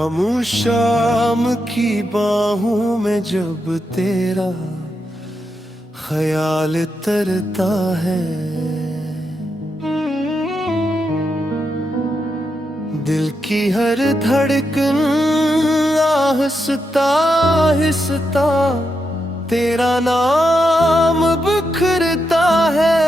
खामोश शाम की बाहों में जब तेरा ख्याल तरता है, दिल की हर धड़कन आहिस्ता आहिस्ता तेरा नाम बिखरता है।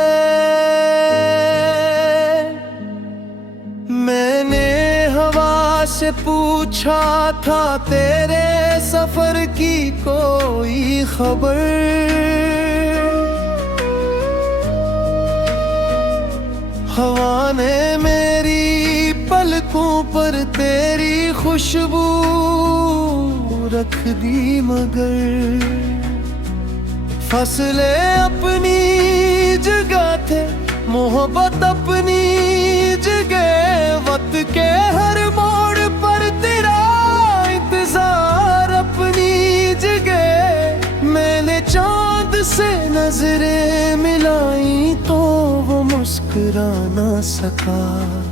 मैंने हवा से पूछा था तेरे सफर की कोई खबर, हवा ने मेरी पलकों पर तेरी खुशबू रख दी, मगर फसले अपनी जगह थे, मोहब्बत अपनी जगह, वक्त के हर मोड़ पर तेरा इंतजार अपनी जगह। मैंने चांद से नजरें मिलाई तो वो मुस्कुरा ना सका,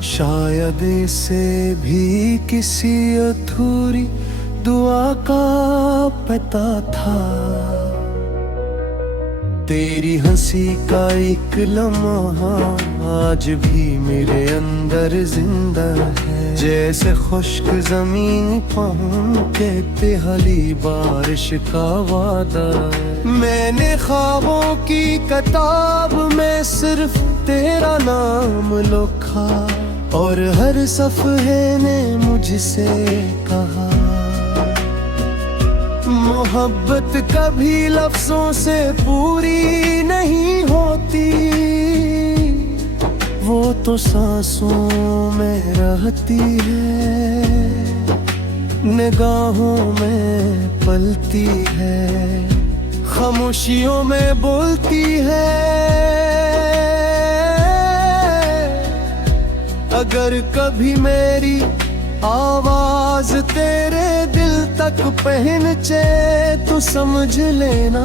शायद इसे भी किसी अधूरी दुआ का पता था। तेरी हंसी का एक लम्हा आज भी मेरे अंदर जिंदा है, जैसे खुश्क जमीन पाऊं के पहली बारिश का वादा है। मैंने ख्वाबों की किताब में सिर्फ तेरा नाम लिखा, और हर सफ़हे ने मुझसे कहा, मोहब्बत कभी लफ्जों से पूरी नहीं होती, वो तो सांसों में रहती है, निगाहों में पलती है, खामोशियों में बोलती है। अगर कभी मेरी आवाज तेरे दिल तक पहुंचे तो समझ लेना,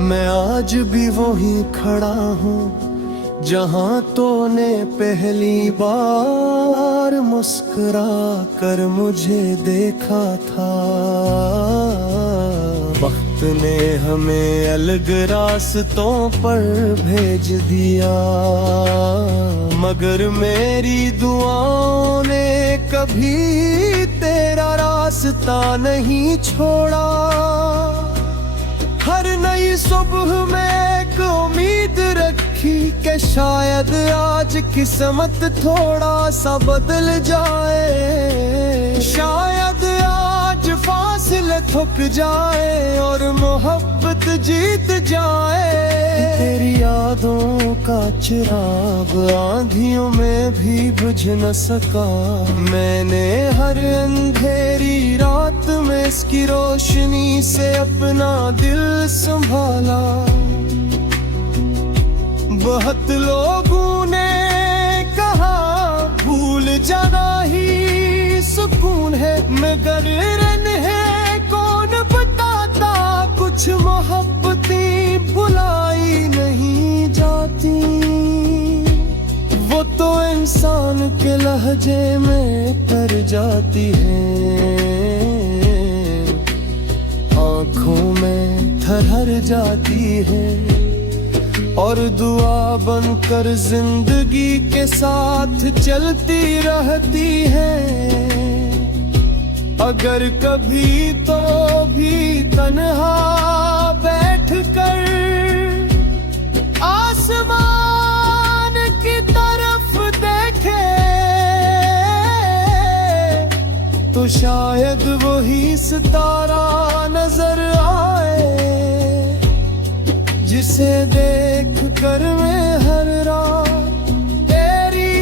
मैं आज भी वहीं खड़ा हूँ जहाँ तूने पहली बार मुस्कुरा कर मुझे देखा था। वक्त ने हमें अलग रास्तों पर भेज दिया, मगर मेरी दुआओं ने कभी तेरा रास्ता नहीं छोड़ा। हर नई सुबह में एक उम्मीद रखी कि शायद आज किस्मत थोड़ा सा बदल जाए, शायद आज फासले थक जाए और मोहब्बत जीत जाए। तेरी यादों का चिराग आंधियों में भी बुझ न सका, मैंने हर अंधेरी रात में इसकी रोशनी से अपना दिल संभाला। बहुत लोगों ने कहा भूल जाना ही सुकून है, मगर रन है कौन बताता, कुछ मोहब्बतें भुलाई नहीं जाती, वो तो इंसान के लहजे में तर जाती है, आँखों में ठहर जाती है, और दुआ बनकर जिंदगी के साथ चलती रहती है। अगर कभी तो भी तन्हा बैठकर आसमान की तरफ देखे, तो शायद वही सितारा नजर आए, जिसे देख कर मैं हर रात तेरी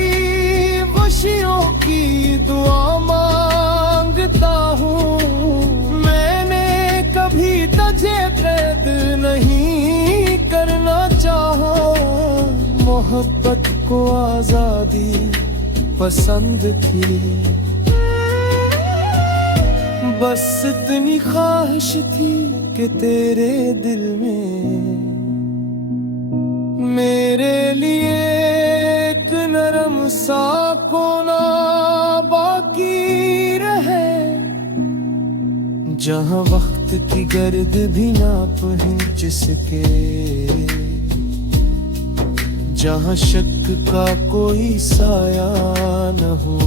खुशियों की दुआ मांगता हूँ। मैंने कभी तुझे कैद नहीं करना चाहा, मोहब्बत को आजादी पसंद थी, बस इतनी ख्वाहिश थी कि तेरे दिल में मेरे लिए एक नरम सा कोना बाकी जहाँ वक्त की गर्द भी नाप है जिसके, जहाँ शक का कोई साया न हो,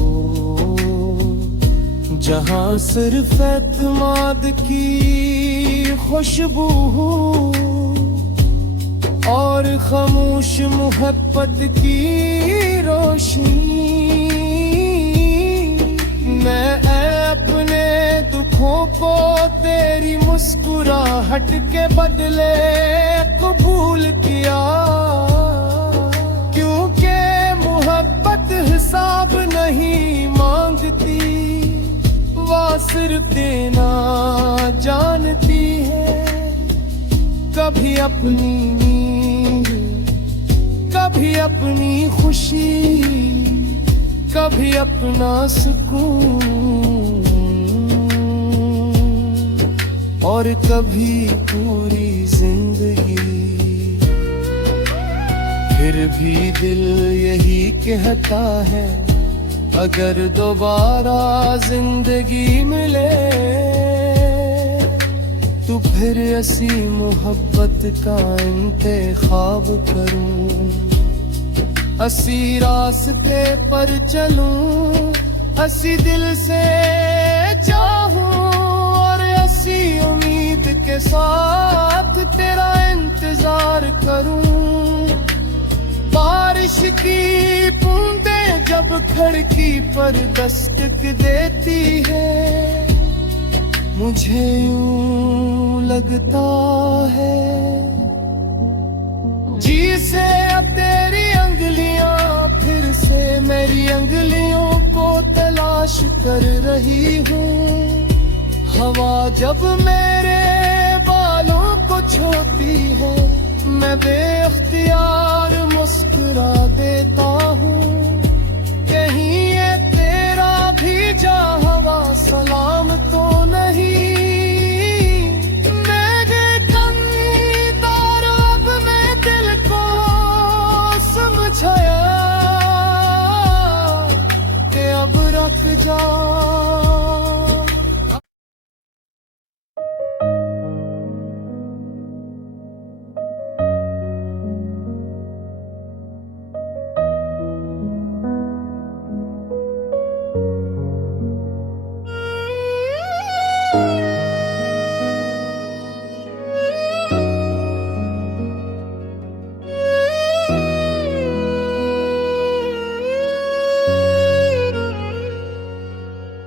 जहाँ सिर्फ एतमाद की खुशबू हो और खामोश मोहब्बत की रोशनी। मैं अपने दुखों को तेरी मुस्कुराहट के बदले कबूल किया, क्योंकि मोहब्बत हिसाब नहीं मांगती, वो सिर्फ देना जानती है। कभी अपनी नींद, कभी अपनी खुशी, कभी अपना सुकून, और कभी पूरी जिंदगी। फिर भी दिल यही कहता है, अगर दोबारा जिंदगी मिले तो फिर ऐसी मोहब्बत का इंतखाब करूं, ऐसी रास्ते पर चलूं, ऐसी दिल से चाहूं, और ऐसी उम्मीद के साथ तेरा इंतजार करूं। बारिश की बूंदें जब खिड़की पर दस्तक देती है, मुझे यूं लगता है जी से अब तेरी अंगलियां फिर से मेरी अंगलियों को तलाश कर रही हूँ। हवा जब मेरे बालों को छूती है, मैं बेख्तियार मुस्कुरा देता हूँ। कहीं ये तेरा भी जा हवा सलाम तो नहीं, मेरे कमीदार अब मैं दिल को समझाया कि अब रख जा।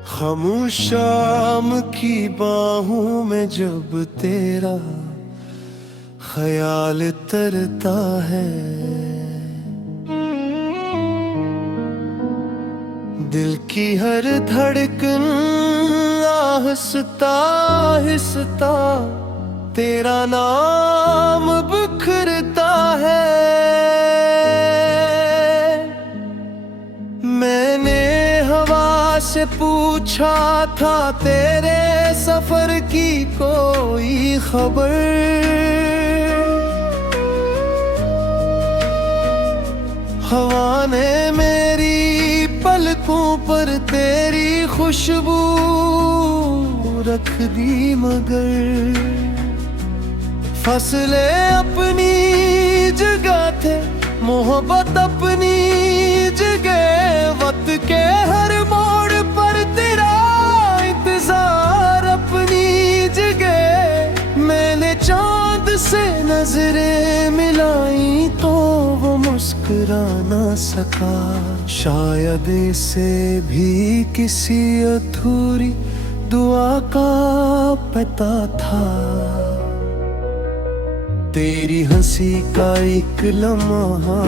खामोश शाम की बाहों में जब तेरा ख्याल तरता है, दिल की हर धड़कन आहिस्ता आहिस्ता तेरा नाम बिखरता है। मैंने हवा से पूछा था तेरे सफर की कोई खबर, हवा ने मेरी पलकों पर तेरी खुशबू रख दी, मगर फसले अपनी जगह थे, मोहब्बत अपनी जगह, वक्त के हर मोड़ पर तेरा इंतजार अपनी जगह। मैंने चांद से नजरें मिलाई तो वो मुस्कुरा ना सका, शायद इसे भी किसी अधूरी दुआ का पता था। तेरी हंसी का एक लम्हा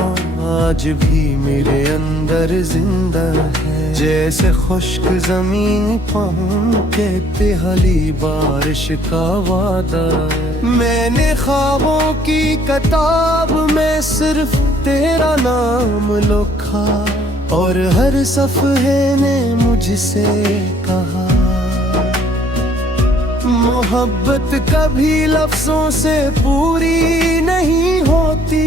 आज भी मेरे अंदर जिंदा है, जैसे खुश्क जमीन पाऊं के पहली बारिश का वादा है। मैंने ख्वाबों की किताब में सिर्फ तेरा नाम लिखा, और हर सफ़हे ने मुझसे कहा, मोहब्बत कभी लफ्जों से पूरी नहीं होती,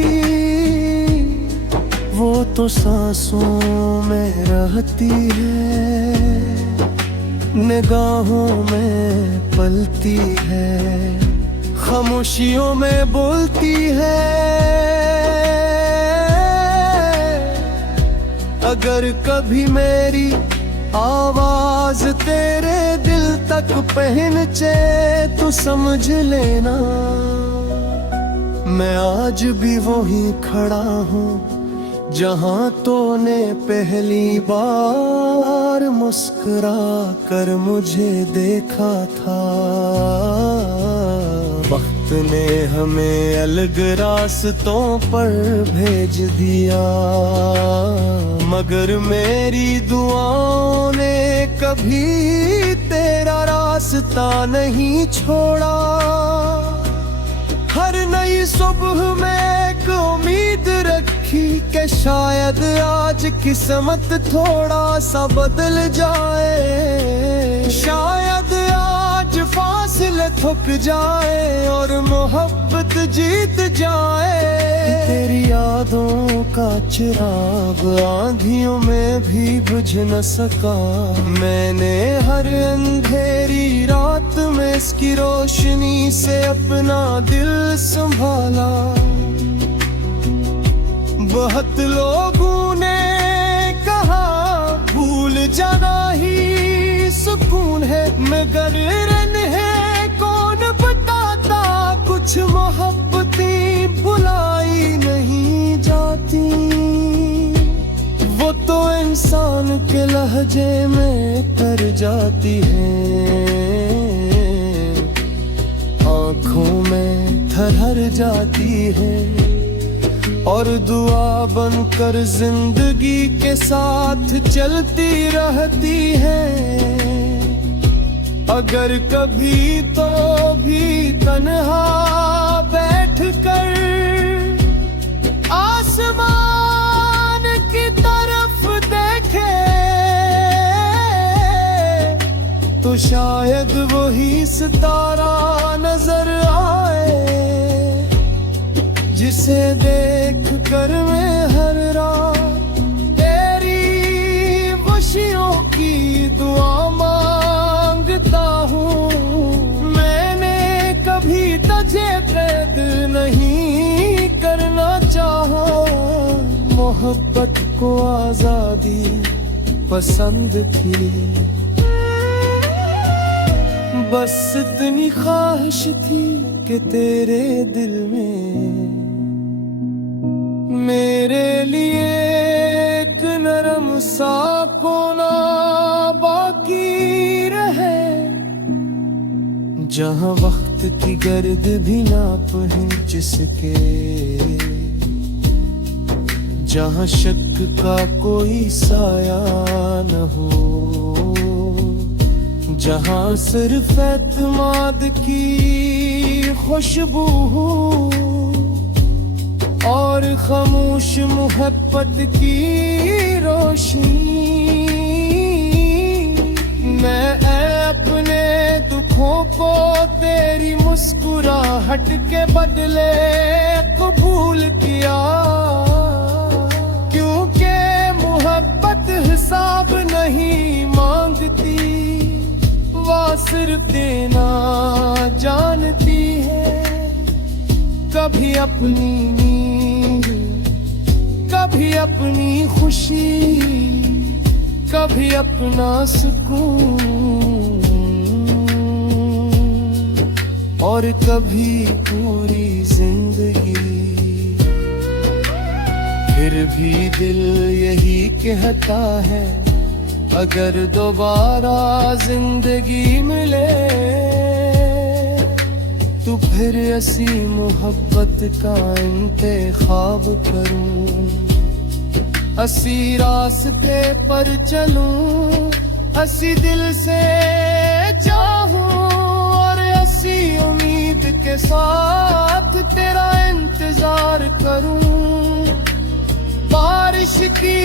वो तो सांसों में रहती है। निगाहों में पलती है, खामोशियों में बोलती है। अगर कभी मेरी आवाज तेरे दिल तक पहुंचे तो समझ लेना मैं आज भी वहीं खड़ा हूँ जहाँ तूने पहली बार मुस्कुरा कर मुझे देखा था। वक्त ने हमें अलग रास्तों पर भेज दिया, मगर मेरी दुआओं ने कभी तेरा रास्ता नहीं छोड़ा। हर नई सुबह में एक उम्मीद रखी कि शायद आज किस्मत थोड़ा सा बदल जाए, शायद आज फासले थक जाए और मोहब्बत जीत जाए। तेरी यादों का चिराग आंधियों में भी बुझ न सका, मैंने हर अंधेरी रात में इसकी रोशनी से अपना दिल संभाला। बहुत लोगों ने कहा भूल जाना ही सुकून है, मगर रन है कौन बताता कुछ मोहब्बतें भुलाई नहीं जाती। वो तो इंसान के लहजे में तर जाती है, आँखों में ठहर जाती है और दुआ बनकर जिंदगी के साथ चलती रहती है। अगर कभी तो भी तन्हा बैठकर आसमान की तरफ देखे तो शायद वही सितारा नजर आए जिसे देख कर मैं हर रात तेरी खुशियों की दुआ मांगता हूँ। मैंने कभी तुझे कैद नहीं करना चाहा, मोहब्बत को आजादी पसंद थी, बस इतनी ख्वाहिश थी कि तेरे दिल में मेरे लिए एक नरम सा कोना बाकी रहे, जहाँ वक्त की गर्द भी ना पहुंच जिसके, जहाँ शक का कोई साया न हो, जहाँ सिर्फ एतमाद की खुशबू और खामोश मोहब्बत की रोशनी। मैं अपने दुखों को तेरी मुस्कुराहट के बदले कबूल किया, क्योंकि मोहब्बत हिसाब नहीं मांगती, वह सिर्फ देना जानती है। कभी अपनी नींद, कभी अपनी खुशी, कभी अपना सुकून, और कभी पूरी जिंदगी। फिर भी दिल यही कहता है अगर दोबारा जिंदगी मिले तो फिर ऐसी मोहब्बत का इंतखाब करूं, ऐसी रास्ते पर चलूं, ऐसी दिल से चाहूं और ऐसी उम्मीद के साथ तेरा इंतजार करूं। बारिश की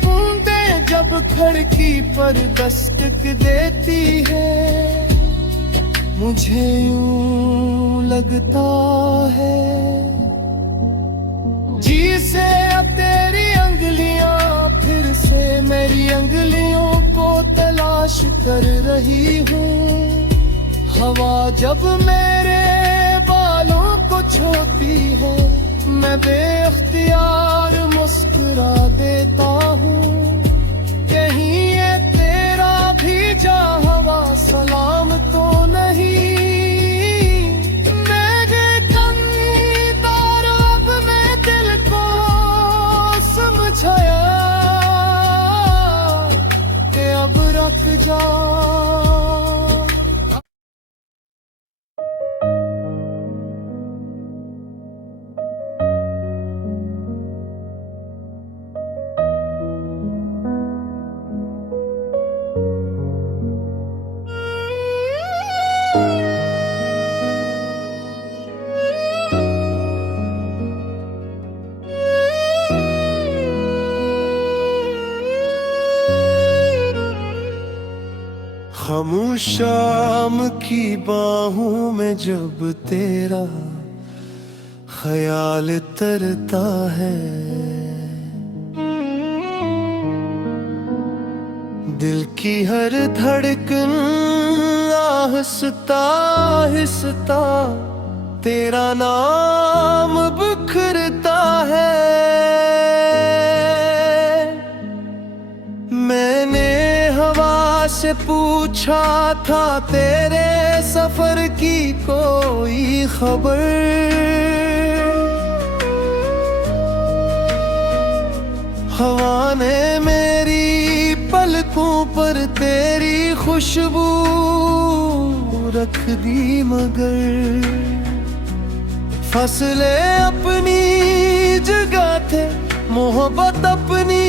बूंदें जब खिड़की पर दस्तक देती है, मुझे यूं लगता है जी से अब तेरी अंगलियां फिर से मेरी अंगलियों को तलाश तलाश कर रही हूँ। हवा जब मेरे बालों को छूती है, मैं बेख्तियार मुस्कुरा देता हूँ। कहीं ये तेरा भी जा हवा सलाम तो नहीं। मेरे कंदर अब मैं दिल को समझाया कि अब रख जा। खामोश शाम की बाहों में जब तेरा ख्याल तरता है, दिल की हर धड़कन आहिस्ता आहिस्ता तेरा नाम बिखरता है। मैंने हवा से पूछा था तेरे सफर की कोई खबर, हवा ने मेरी पलकों पर तेरी खुशबू रख दी, मगर फसले अपनी जगह थे, मोहब्बत अपनी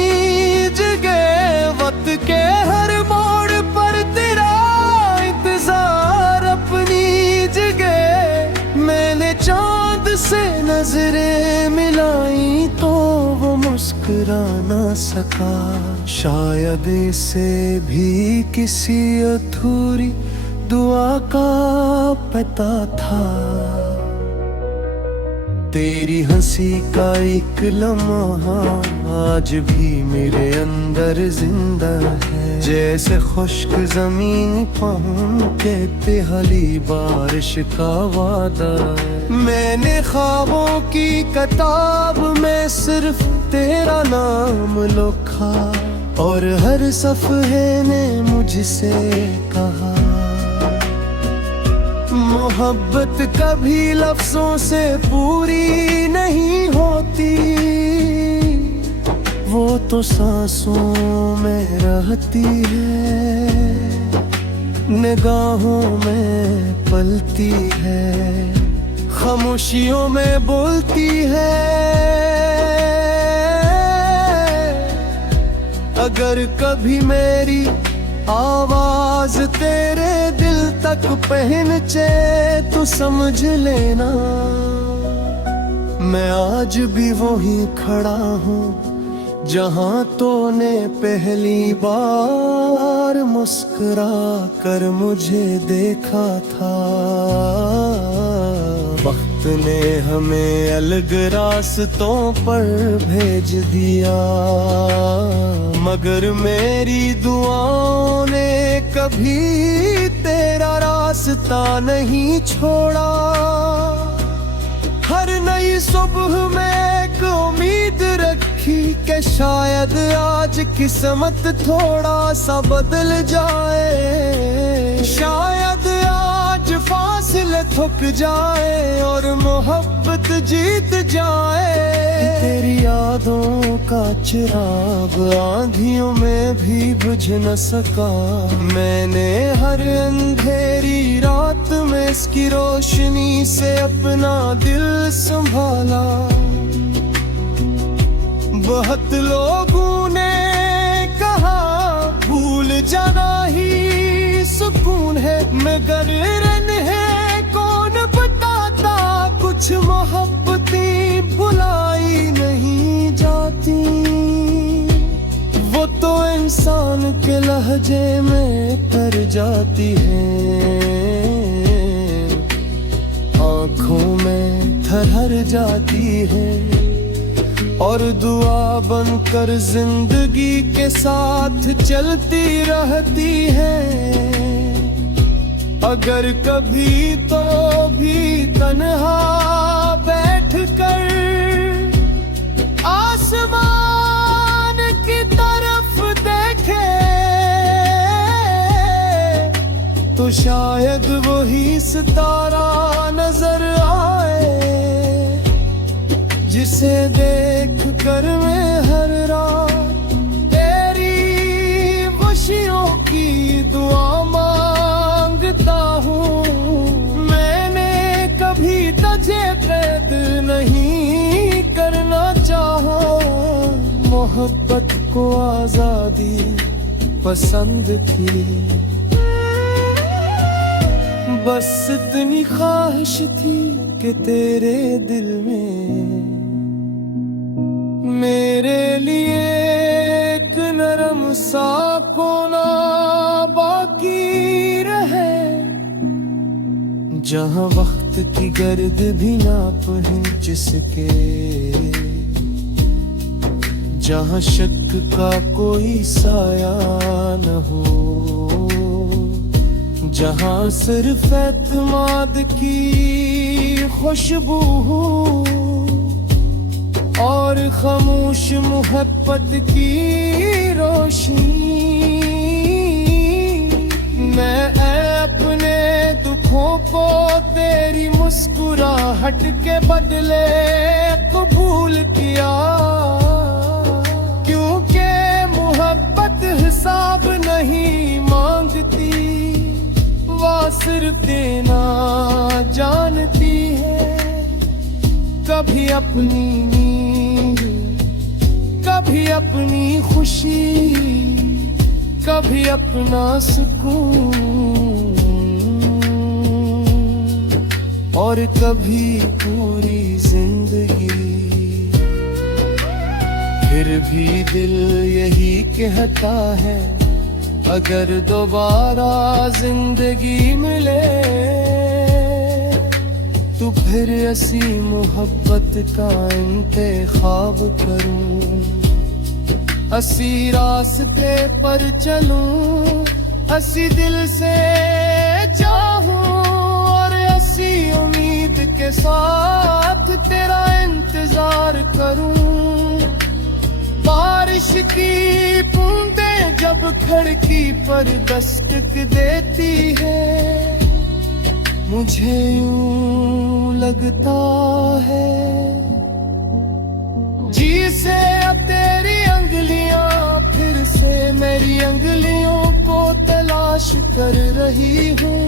जगह, वक्त के हर मोड़ पर तेरा इंतजार अपनी जगह। मैंने चांद से नजरें मिलाई तो वो मुस्कुरा ना सका, शायद इसे भी किसी अधूरी दुआ का पता था। तेरी हंसी का एक लम्हा आज भी मेरे अंदर जिंदा है, जैसे खुश्क जमीन के पहली बारिश का वादा है। मैंने ख्वाबों की किताब में सिर्फ तेरा नाम लिखा, और हर सफ़हे ने मुझसे कहा, मोहब्बत कभी लफ्जों से पूरी नहीं होती, वो तो सांसों में रहती है, निगाहों में पलती है, खामोशियों में बोलती है। अगर कभी मेरी आवाज तेरे दिल तक पहुंचे तो समझ लेना, मैं आज भी वहीं खड़ा हूँ जहाँ तूने पहली बार मुस्कुरा कर मुझे देखा था। वक्त ने हमें अलग रास्तों पर भेज दिया, मगर मेरी दुआओं ने कभी तेरा रास्ता नहीं छोड़ा। हर नई सुबह में एक उम्मीद रखी कि शायद आज किस्मत थोड़ा सा बदल जाए, शायद आज फासले थक जाए और मोहब्बत जीत जाए। तेरी यादों का चिराग आंधियों में भी बुझ न सका, मैंने हर अंधेरी रात में इसकी रोशनी से अपना दिल संभाला। बहुत लोगों ने कहा भूल जाना ही सुकून है, मगर रन है कौन बताता, कुछ मोहब्बतें भुलाई नहीं जाती। वो तो इंसान के लहजे में तर जाती है, आँखों में ठहर जाती है, और दुआ बनकर जिंदगी के साथ चलती रहती है। अगर कभी तो भी तन्हा बैठकर आसमान की तरफ देखे तो शायद वही सितारा नजर आए जिसे देख कर मैं हर रात तेरी खुशियों की दुआ मांगता हूँ। मैंने कभी तुझे कैद नहीं करना चाहा, मोहब्बत को आजादी पसंद थी। बस इतनी ख्वाहिश थी कि तेरे दिल में मेरे लिए एक नरम सा कोना बाकी रहे, जहां वक्त की गर्द भी ना पहुंच जिसके, जहां शक का कोई साया न हो, जहां सिर्फ एतमाद की खुशबू और खामोश मोहब्बत की रोशनी। मैं अपने दुखों को तेरी मुस्कुराहट के बदले कबूल किया, क्योंकि मोहब्बत हिसाब नहीं मांगती, वह सिर्फ देना जानती है। कभी अपनी नींद, कभी अपनी खुशी, कभी अपना सुकून, और कभी पूरी जिंदगी। फिर भी दिल यही कहता है, अगर दोबारा जिंदगी मिले तो फिर ऐसी मोहब्बत का इंतखाब करूं, ऐसी रास्ते पर चलूं, ऐसी दिल से चाहूं, और ऐसी उम्मीद के साथ तेरा इंतजार करूं। बारिश की बूंदें जब खिड़की पर दस्तक देती है, मुझे यूं लगता है जी से अब तेरी अंगलियां फिर से मेरी अंगलियों को तलाश कर रही हूँ।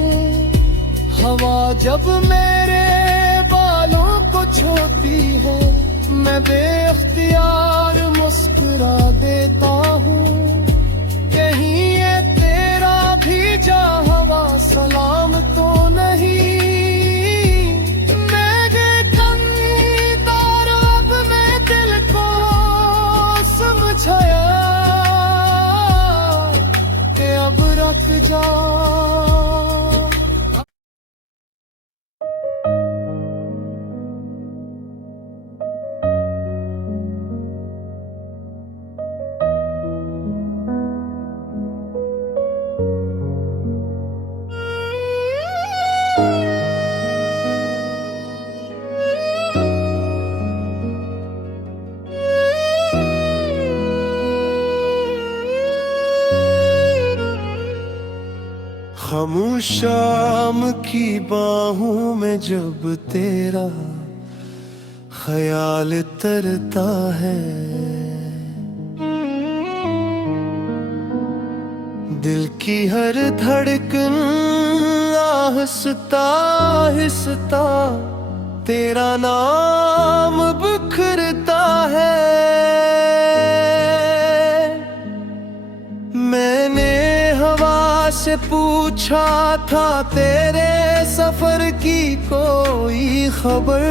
हवा जब मेरे बालों को छूती है, मैं बेख्तियार मुस्कुरा देता हूँ। कहीं ये तेरा भी जा हवा सलाम तो नहीं, मेरे कमीदार अब मैं दिल को समझाया कि अब रख जा। खामोश शाम की बाहों में जब तेरा ख्याल तरता है, दिल की हर धड़कन आहिस्ता आहिस्ता तेरा नाम बिखरता है। मैंने हवा से पूछा था तेरे सफर की कोई खबर,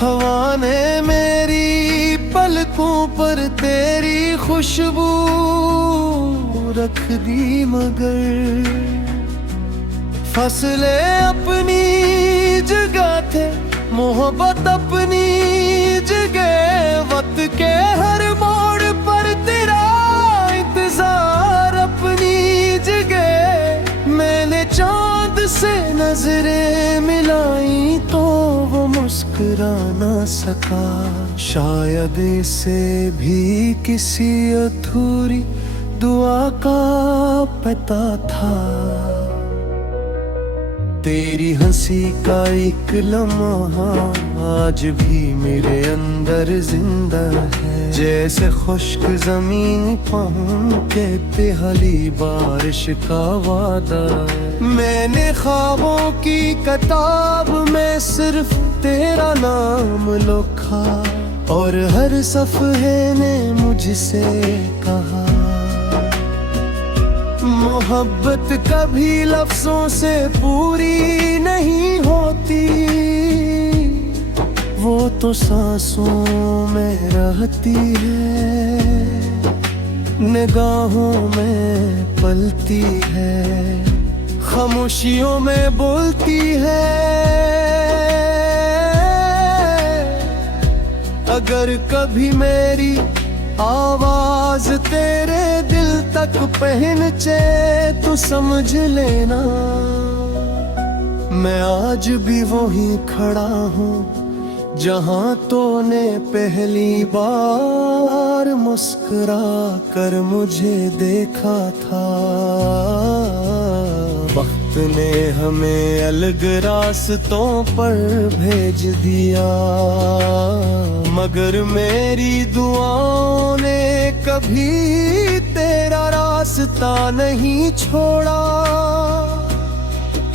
हवा ने मेरी पलकों पर तेरी खुशबू रख दी, मगर फसलें अपनी जगह थे, मोहब्बत अपनी जगह, वक्त के हर मोड़ पर तेरा इंतजार अपनी जगह। मैंने चांद से नजरें मिलाई तो वो मुस्कुरा ना सका, शायद इसे भी किसी अधूरी दुआ का पता था। तेरी हंसी का एक लम्हा आज भी मेरे अंदर जिंदा है, जैसे खुश्क जमीन के पहली बारिश का वादा है। मैंने ख्वाबों की किताब में सिर्फ तेरा नाम लिखा, और हर सफ़े ने मुझसे कहा, मोहब्बत कभी लफ्जों से पूरी नहीं होती, वो तो सांसों में रहती है, निगाहों में पलती है, खामोशियों में बोलती है। अगर कभी मेरी आवाज तेरे दिल तक पहुंचे तो समझ लेना, मैं आज भी वहीं खड़ा हूँ जहाँ तूने पहली बार मुस्कुरा कर मुझे देखा था। वक्त ने हमें अलग रास्तों पर भेज दिया, मगर मेरी दुआओं ने कभी तेरा रास्ता नहीं छोड़ा।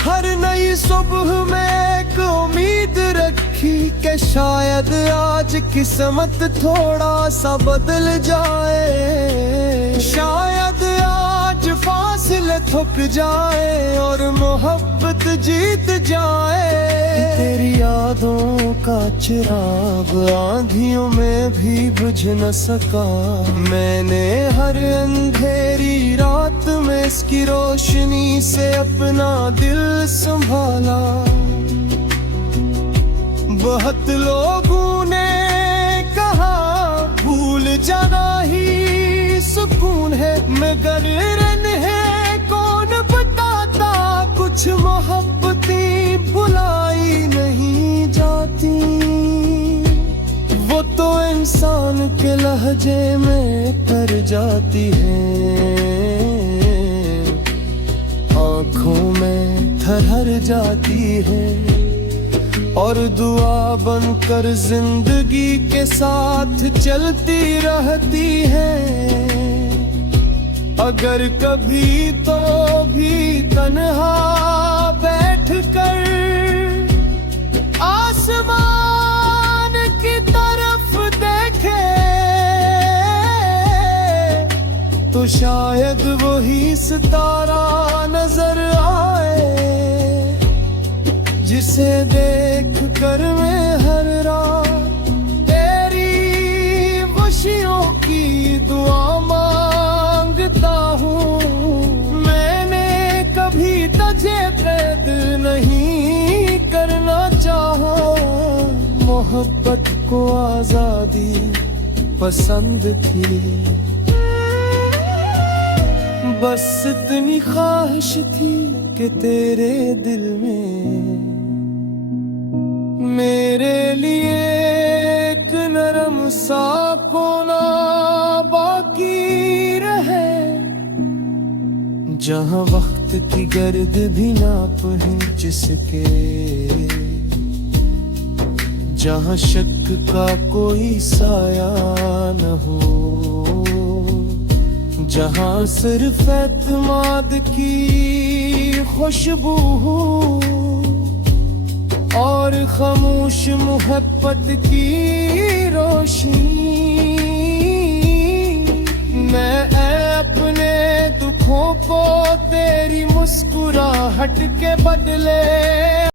हर नई सुबह में एक उम्मीद रखी कि शायद आज किस्मत थोड़ा सा बदल जाए, शायद आज फासले थक जाए और मोहब्बत जीत जाए। तेरी यादों का चिराग आंधियों में भी बुझ न सका, मैंने हर अंधेरी रात में इसकी रोशनी से अपना दिल संभाला। बहुत लोगों ने कहा भूल जाना ही सुकून है, मगर रन है कौन बताता, कुछ मोहब्बतें भुलाई नहीं जाती। वो तो इंसान के लहजे में तर जाती है, आँखों में ठहर जाती है, और दुआ बनकर जिंदगी के साथ चलती रहती है। अगर कभी तो भी तन्हा बैठकर आसमान की तरफ देखे, तो शायद वही सितारा नजर आए, जिसे देख कर मैं हर रात तेरी खुशियों की दुआ मांगता हूँ। मैंने कभी तुझे कैद नहीं करना चाहा, मोहब्बत को आजादी पसंद थी, बस इतनी ख्वाहिश थी कि तेरे दिल में मेरे लिए एक नरम सा कोना बाकी रहे, जहाँ वक्त की गर्द भी ना पहुँच जिसके, जहाँ शक का कोई साया न हो, जहाँ सिर्फ एतमाद की खुशबू हो और खामोश मोहब्बत की रोशनी। मैं अपने दुखों को तेरी मुस्कुराहट के बदले